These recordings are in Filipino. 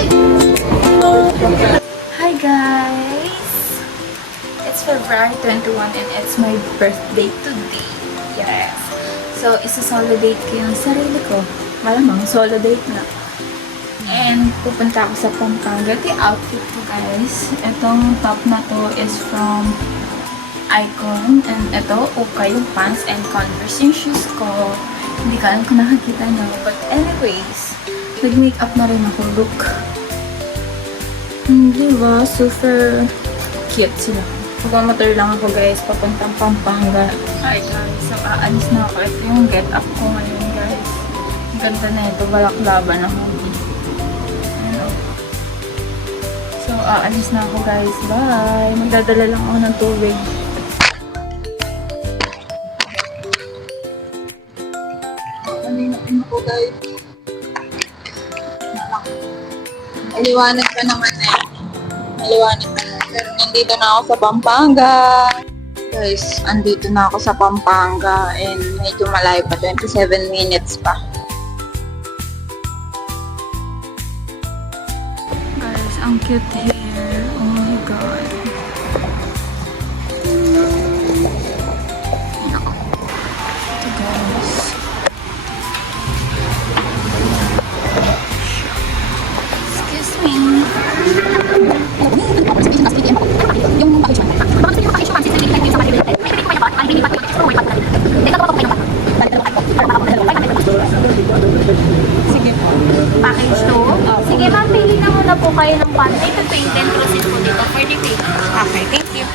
Hi guys! It's February 21 and it's my birthday today. Yes. So, isa-solo date ko yung sarili ko. Malamang solo date na. And pupunta ako sa Pampanga. Ito yung outfit ko guys. Itong top na to is from Icon. And ito, okay yung pants and Converse yung shoes ko. Hindi ko alam kung nakakita nyo. But anyways, nag-makeup na rin ako. Look. Diba? Super cute sila. Magmamotor lang ako guys, papuntang Pampanga. Hi guys, so aalis na ako. Ito yung get up ko ngayon guys. Ang ganda na ito, balaklaban ako. Ano? So aalis na ako guys, bye! Magdadala lang ako ng tubig. Kanina po guys. Maliwanag pa naman eh. Maliwanag pa naman. Pero nandito na ako sa Pampanga. Guys, andito na ako sa Pampanga. And medyo malayo pa. 27 minutes pa. Guys, ang cute hair. Oh my god. Ito guys. Excuse me. Yung package mo. Bakit yung package mo pansit na binigay sa kanila? May pinili ko kayo ba? Ang binili pa yung extra white package. Teka ko kayo ba? Sige po. Package 2. Sige ma'am, pili na muna po kayo ng pantay. Ito po yung 10 process po dito for the pay. Okay, thank you.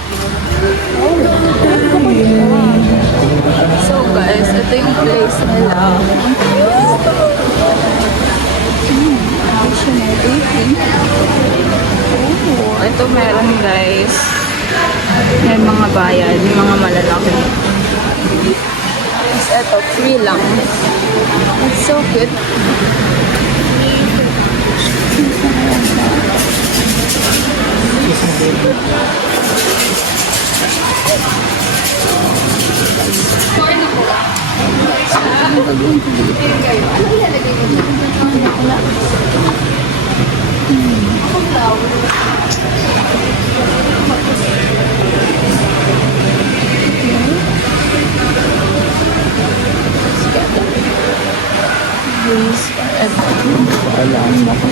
So guys, ito yung place nila. Ito meron guys. May mga bayan, may mga malalaki. Tapos ito, free lang. It's so cute. Alam mo ko.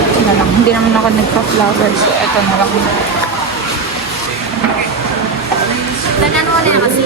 Ito na lang. Hindi naman ako nagpa-flower. So, ito na lang. Tanan mo na kasi.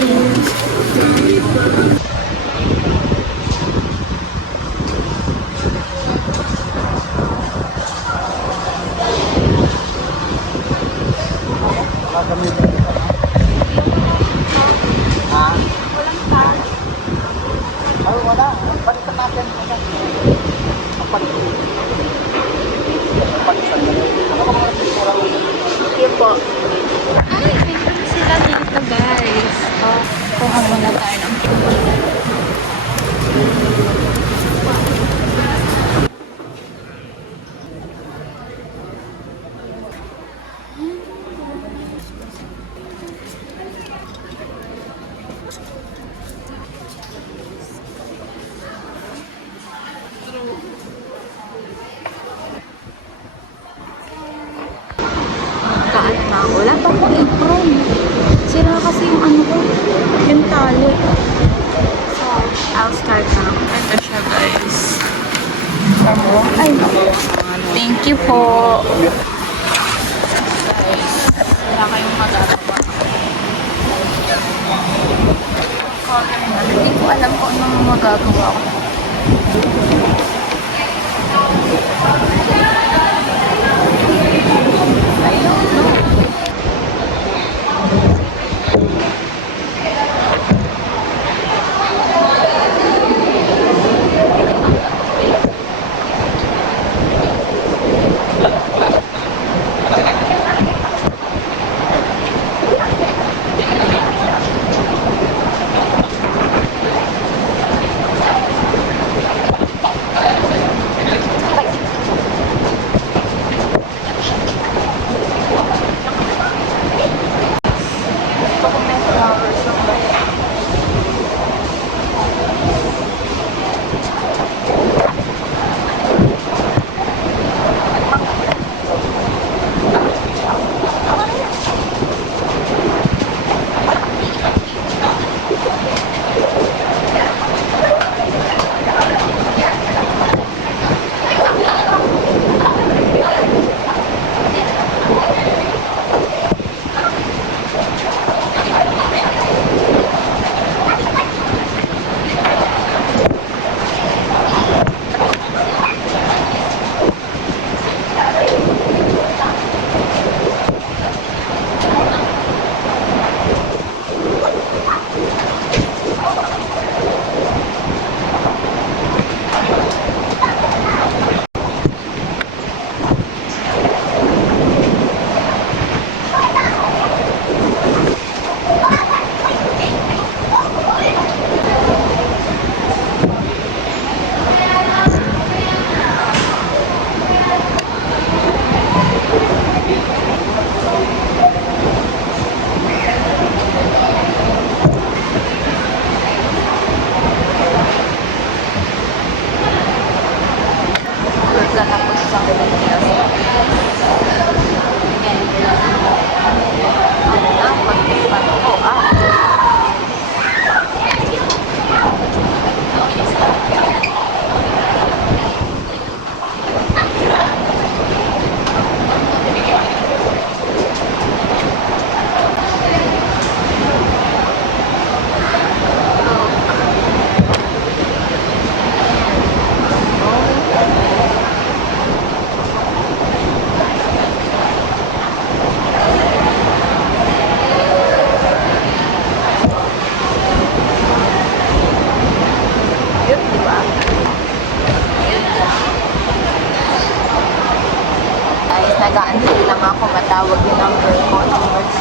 Ay, meron sila dito guys. Kuha muna tayo ng kaan na ako. Wala pa po apron. Sira kasi yung ano ko, yung tali. So, I'll start now. Ito siya guys. Ay, thank you po. Guys, wala kayong magagawa. Hindi ko alam kung anong magagawa ko. tinatawag yung number ko, number 99.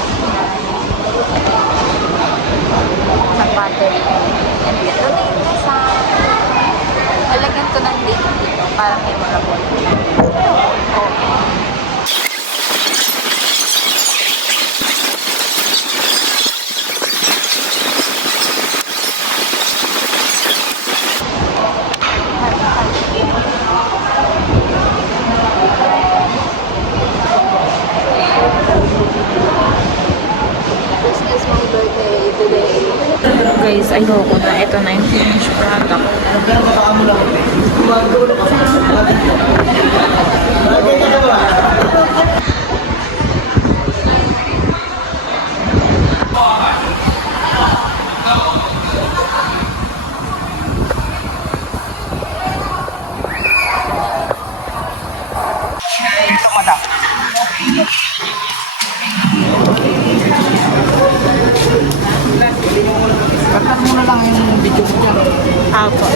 Sa battery. And ito na yung design. Alagyan ko ng date dito para memorable. Okay. This is my birthday today. Guys, ayoko na. Ito na yung finished product. Apo.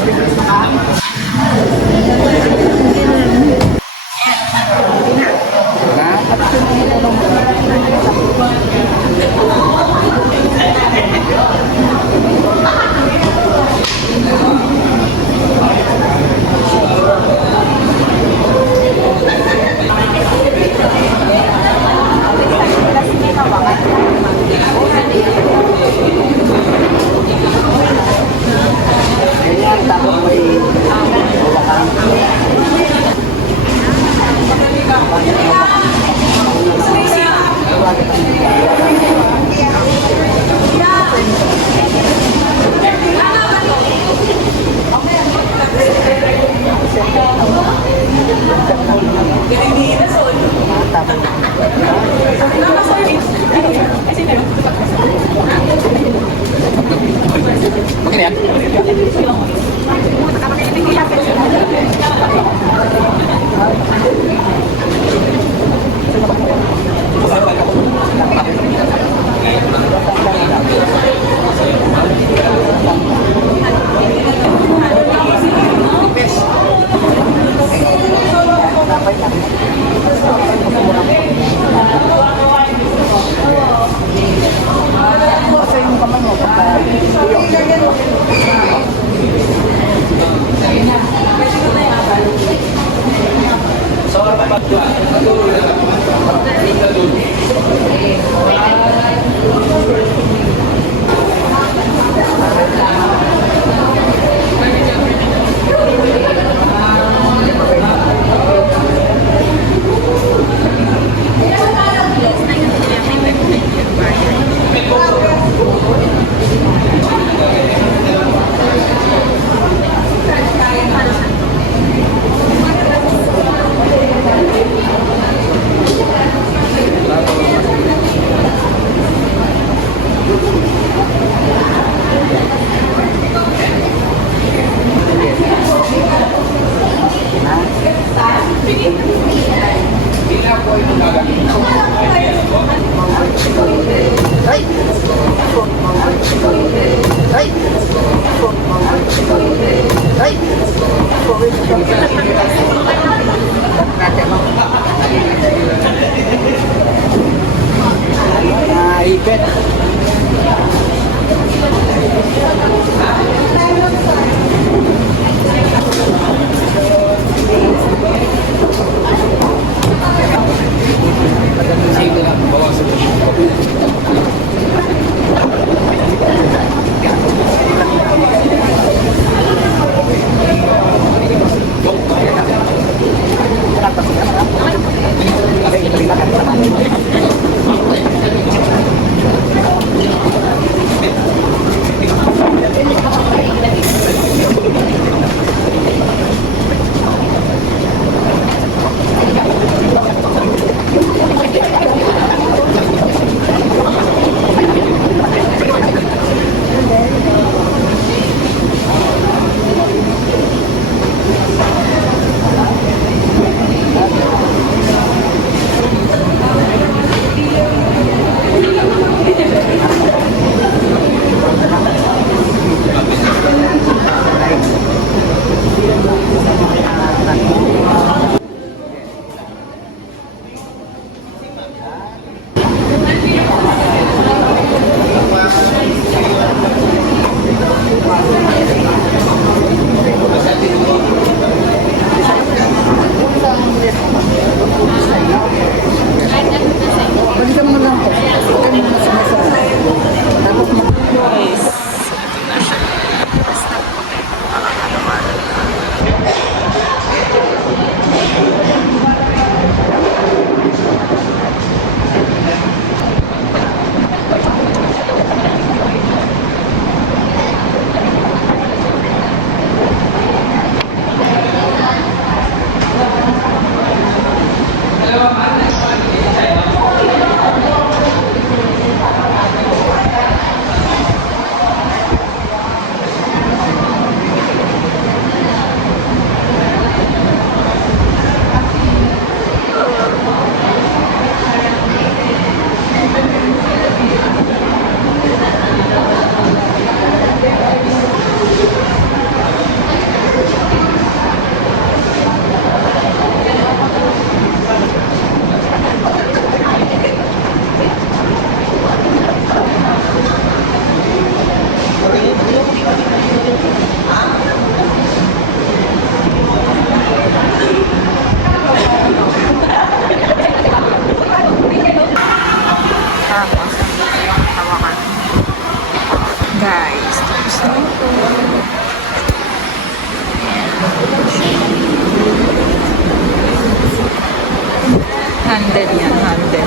Handle yan, handle.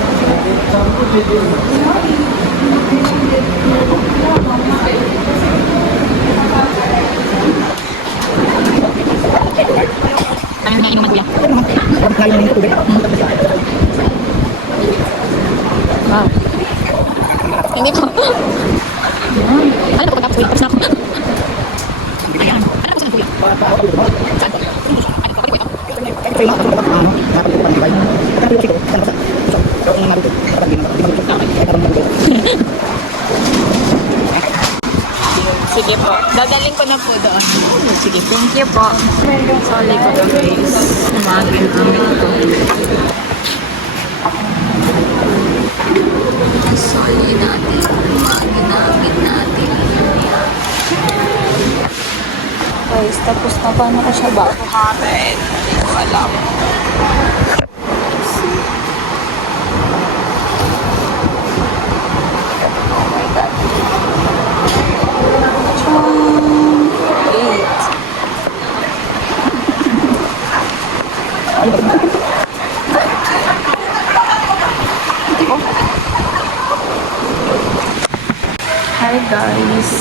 Ano na inuman kuya? Wow. Hindi ko. Ano na pagkatapos kuya? Tapos na ako. Ayan. Ano na po sa kuya? Saan po? Ano po ito? Sige po. Dadaling ko na po doon. Sige, thank you po. Sorry ko to guys. Umagin namin ito. Sorry natin. Umagin natin. Guys, tapos na paano ko siya bago hamid? Hindi ko alam. Oh my God. Hi guys.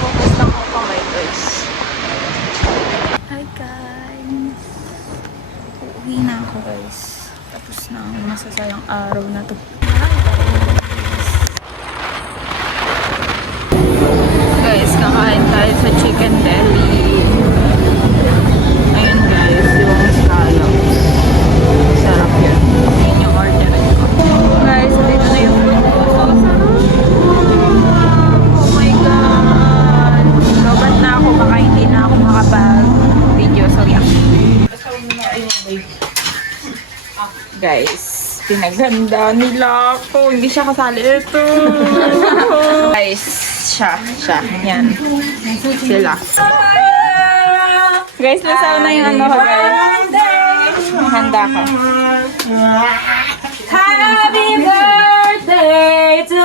Focus lang ako kamay guys. Hi guys. Uuwi na ako guys. Tapos na ang masasayang araw na to. Guys, kakain tayo sa Chicken Deli. Ayun guys, yung style. Sarap yun. Yun yung orderin ko. Guys, dito na yung food ko. So, sarap. Oh my God. Lobat na ako, baka hindi na ako makapag-video. So, yeah. Guys, pinaganda nila ako. Hindi siya kasali ito. Guys, siya. Yan. Sila. Guys, nasaw na yung ano ko, guys. Handa ka. Happy birthday to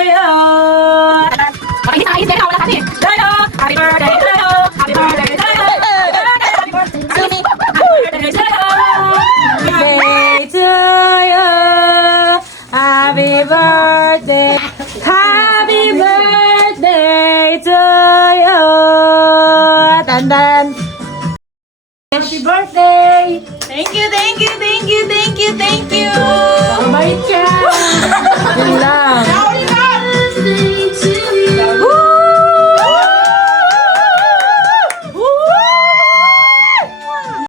you. Okay, hindi sa ayos. Wala kasi. Happy birthday to you. Happy birthday to you. Happy birthday to you. Happy birthday. Happy birthday to you. Tandan. Happy birthday. Thank you. Mabait ka! Yun lang.